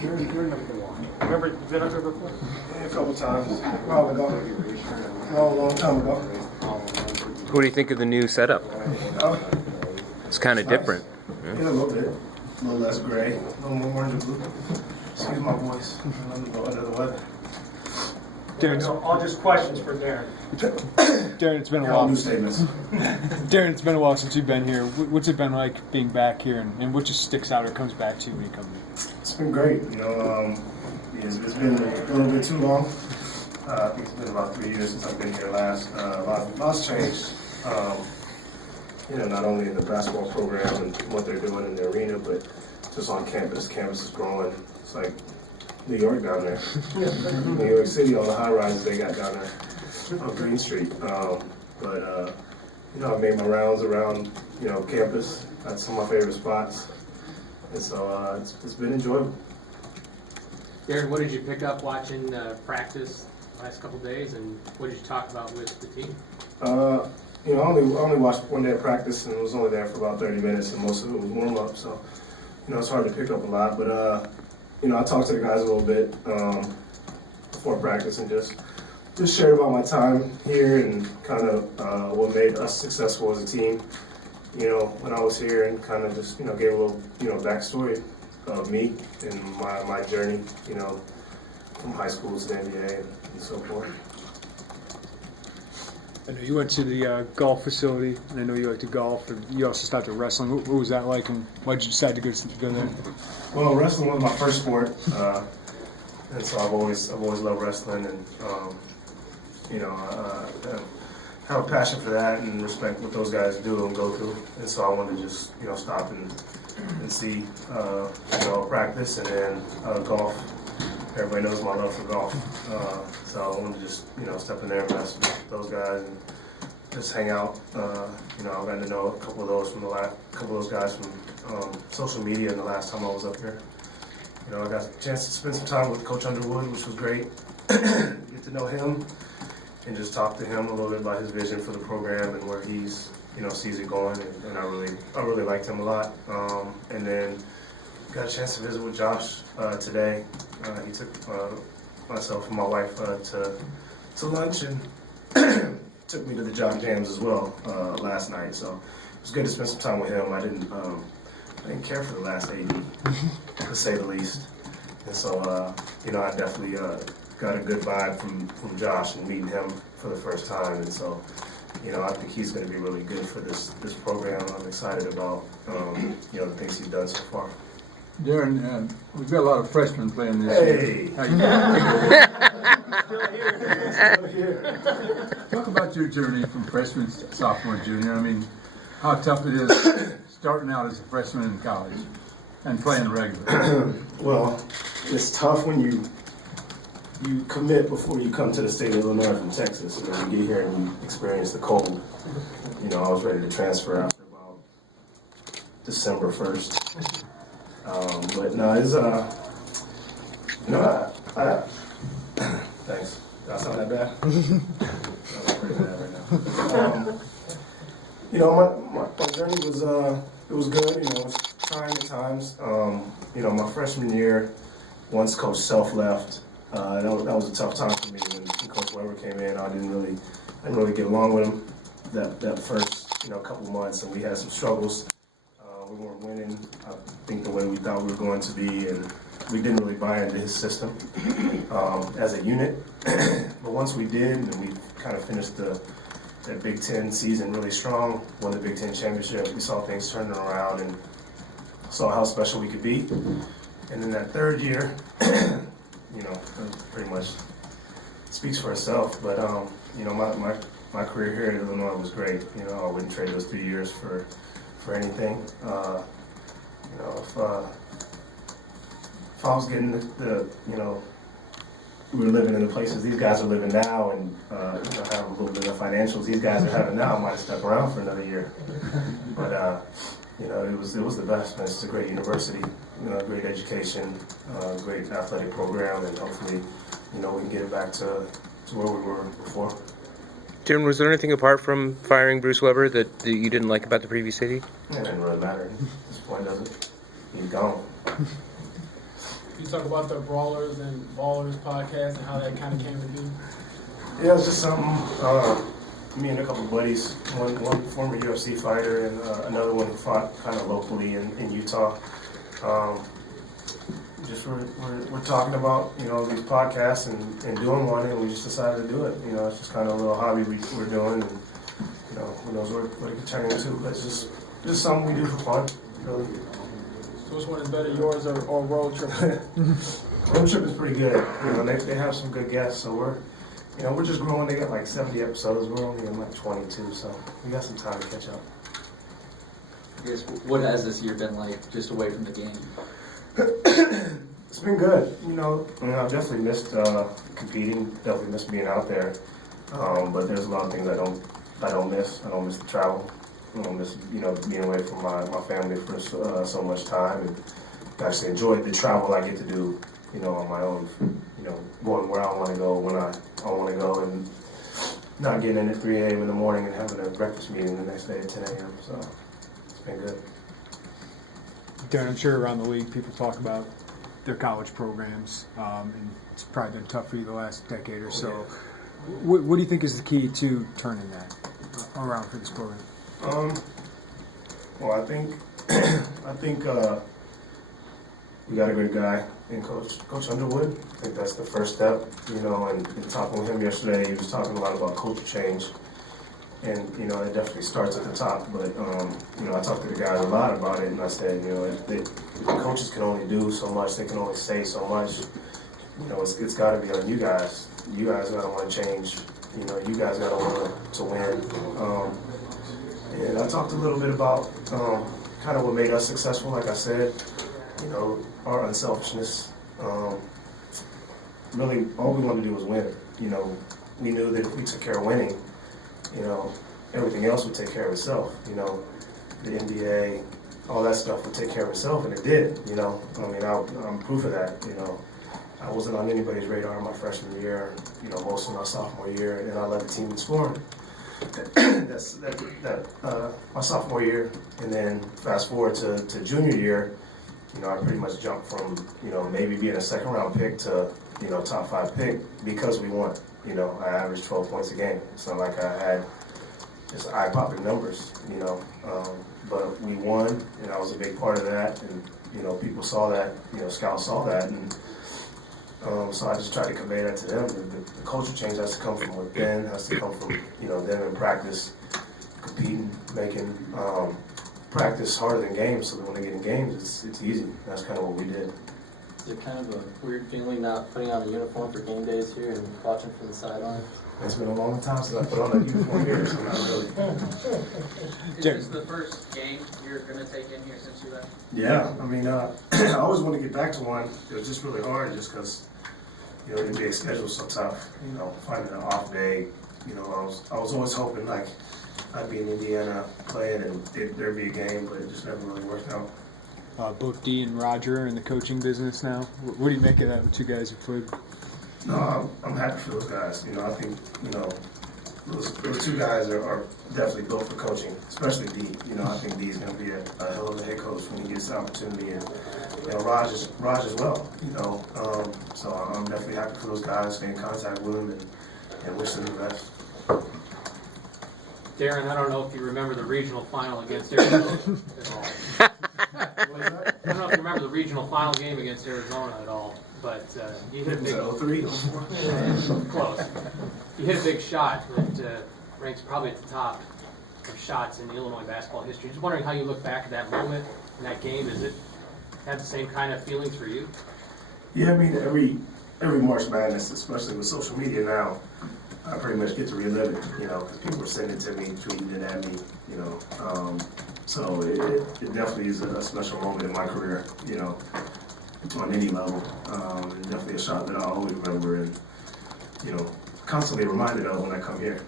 You're number one. Remember, you've been up there before? A couple times. Long time ago. What do you think of the new setup? It's kind of nice. different. Yeah, a little bit. A little less gray. A little more orange and blue. Excuse my voice. I'm under the weather. All just questions for Deron. Deron, it's been a All while. new statements. Darren, it's been a while since you've been here. What's it been like being back here, and what just sticks out or comes back to you when you come here? It's been great. It's been a little bit too long. I think it's been about 3 years since I've been here last. Lots changed. Not only in the basketball program and what they're doing in the arena, but just on campus. Campus is growing. It's like New York down there. New York City, all the high rises they got down there on Green Street. I've made my rounds around, campus. That's some of my favorite spots. And so it's been enjoyable. Deron, what did you pick up watching practice the last couple days, and what did you talk about with the team? I only watched one day of practice and was only there for about 30 minutes, and most of it was warm up. So, it's hard to pick up a lot. But I talked to the guys a little bit before practice and just shared about my time here and kind of what made us successful as a team. When I was here, and kind of just gave a little backstory of me and my journey. From high school to the NBA and so forth. I know you went to the golf facility, and I know you like to golf, and you also started wrestling. What was that like, and why did you decide to go there? Well, wrestling was my first sport, and so I've always loved wrestling, and I have a passion for that and respect what those guys do and go through, and so I wanted to just stop and see practice, and then golf. Everybody knows my love for golf, so I wanted to just step in there and mess with those guys and just hang out. I've gotten to know a couple of those guys from social media in the last time I was up here. I got a chance to spend some time with Coach Underwood, which was great. Get to know him and just talk to him a little bit about his vision for the program and where he's sees it going, and I really liked him a lot. And then got a chance to visit with Josh today. He took myself and my wife to lunch and took me to the Jock Jams as well last night. So it was good to spend some time with him. I didn't care for the last AD, to say the least. And so I definitely got a good vibe from Josh and meeting him for the first time. And so I think he's going to be really good for this program. I'm excited about the things he's done so far. Deron, we've got a lot of freshmen playing this year. How you Still here. Talk about your journey from freshman to sophomore, junior. I mean, how tough it is starting out as a freshman in college and playing regular. Well, it's tough when you commit before you come to the state of Illinois from Texas. You get here and you experience the cold. I was ready to transfer after about December 1st. But no, it's thanks. Do I sound that bad? I'm pretty bad right now. My journey was it was good. It was trying at times. My freshman year, once Coach Self left, that was a tough time for me when Coach Weber came in. I didn't really get along with him that first couple months, and we had some struggles. We weren't winning, I think, the way we thought we were going to be, and we didn't really buy into his system as a unit. But once we did, and we kind of finished that Big Ten season really strong, won the Big Ten championship, we saw things turning around and saw how special we could be. And then that third year, pretty much speaks for itself. But my career here at Illinois was great. I wouldn't trade those 3 years for anything. If I was getting we were living in the places these guys are living now, and have a little bit of financials these guys are having now, I might have stuck around for another year. But it was the best. It's a great university, great education, great athletic program, and hopefully, we can get it back to where we were before. Deron, was there anything apart from firing Bruce Weber that you didn't like about the previous city? It didn't really matter. At this point, does it? He's gone. Can you talk about the Brawlers and Ballers podcast and how that kind of came to be? Yeah, it's just something, me and a couple buddies, one former UFC fighter and another one who fought kind of locally in Utah. Just we're talking about, you know, these podcasts and doing one, and we just decided to do it. You know, it's just kind of a little hobby we're doing, and, you know, who knows what it could turn into, but it's just something we do for fun, really. So which one is better, yours or Road Trip? Road Trip is pretty good. You know, they have some good guests, so we're just growing. They got like 70 episodes. We're only in like 22, so we got some time to catch up. I guess, what has this year been like, just away from the game? It's been good. You know, I mean, I've definitely missed competing. Definitely missed being out there. But there's a lot of things I don't miss. I don't miss the travel. I don't miss, you know, being away from my family for so much time, and actually enjoy the travel I get to do, you know, on my own. You know, going where I want to go when I want to go, and not getting in at 3 a.m. in the morning and having a breakfast meeting the next day at 10 a.m. So it's been good. Darren, I'm sure around the league people talk about their college programs, and it's probably been tough for you the last decade or so. What do you think is the key to turning that around for this program? Well, I think we got a great guy in Coach Underwood. I think that's the first step, you know, and talking with him yesterday, he was talking a lot about culture change. And, you know, it definitely starts at the top, but, you know, I talked to the guys a lot about it, and I said, you know, the coaches can only do so much, they can only say so much. You know, it's got to be on you guys. You guys got to want to change. You know, you guys got to want to win. And I talked a little bit about kind of what made us successful, like I said, you know, our unselfishness. Really, all we wanted to do was win. You know, we knew that if we took care of winning, you know, everything else would take care of itself. You know, the NBA, all that stuff would take care of itself, and it did. You know, I mean, I'm proof of that. You know, I wasn't on anybody's radar my freshman year. You know, most of my sophomore year, and I led the team in scoring. That's my sophomore year, and then fast forward to junior year. You know, I pretty much jumped from, you know, maybe being a second round pick to, you know, top 5 pick because we won. You know, I averaged 12 points a game. It's not like I had just eye-popping numbers, you know. But we won, and I was a big part of that. And, you know, people saw that, you know, scouts saw that. And so I just tried to convey that to them. The culture change has to come from within, has to come from, you know, them in practice, competing, making practice harder than games, so that when they get in games, it's easy. That's kind of what we did. Is it kind of a weird feeling not putting on a uniform for game days here and watching from the sideline? It's been a long time since I put on a uniform here, so not really. Is this the first game you're going to take in here since you left? Yeah, I mean, I always want to get back to one. It was just really hard just because, you know, the NBA schedule's so tough. You know, finding an off day, you know, I was always hoping, like, I'd be in Indiana playing and there'd be a game, but it just never really worked out. Both Dee and Roger are in the coaching business now. What do you make of that with you guys who played? No, I'm happy for those guys. You know, I think, you know, those 2 guys are definitely built for coaching, especially Dee. You know, I think Dee's going to be a hell of a head coach when he gets the opportunity, and, you know, Raj as well. You know, so I'm definitely happy for those guys. Stay in contact with them and wish them the best. Darren, I don't know if you remember the regional final against Arizona at all. I don't know if you remember the regional final game against Arizona at all, but you hit a big... 03? Close. You hit a big shot that ranks probably at the top of shots in Illinois basketball history. Just wondering how you look back at that moment in that game. Does it have the same kind of feelings for you? Yeah, I mean, every March Madness, especially with social media now, I pretty much get to relive it, you know, because people are sending it to me, tweeting it at me, you know. So it definitely is a special moment in my career, you know, on any level. And definitely a shot that I'll always remember and, you know, constantly reminded of when I come here.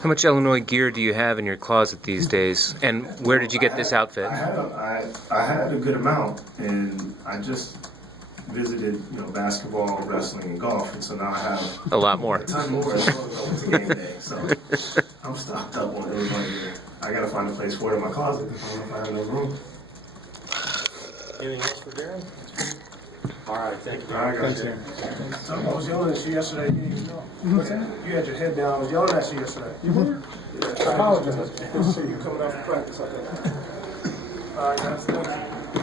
How much Illinois gear do you have in your closet these days? And where did you get this outfit? I had a good amount, and I just visited, you know, basketball, wrestling, and golf, and so now I have a lot more. A ton more as well going to game day. So I'm stocked up on Illinois gear. I got to find a place for it in my closet if I have no room. Anything else for Deron? All right, thank you. All right, Thanks, guys. Darren. I was yelling at you yesterday. You didn't even know. What's that? You had your head down. I was yelling at you yesterday. You were? Yeah, I apologize. Good to see you coming out for practice, I think. All right, guys. Thank you.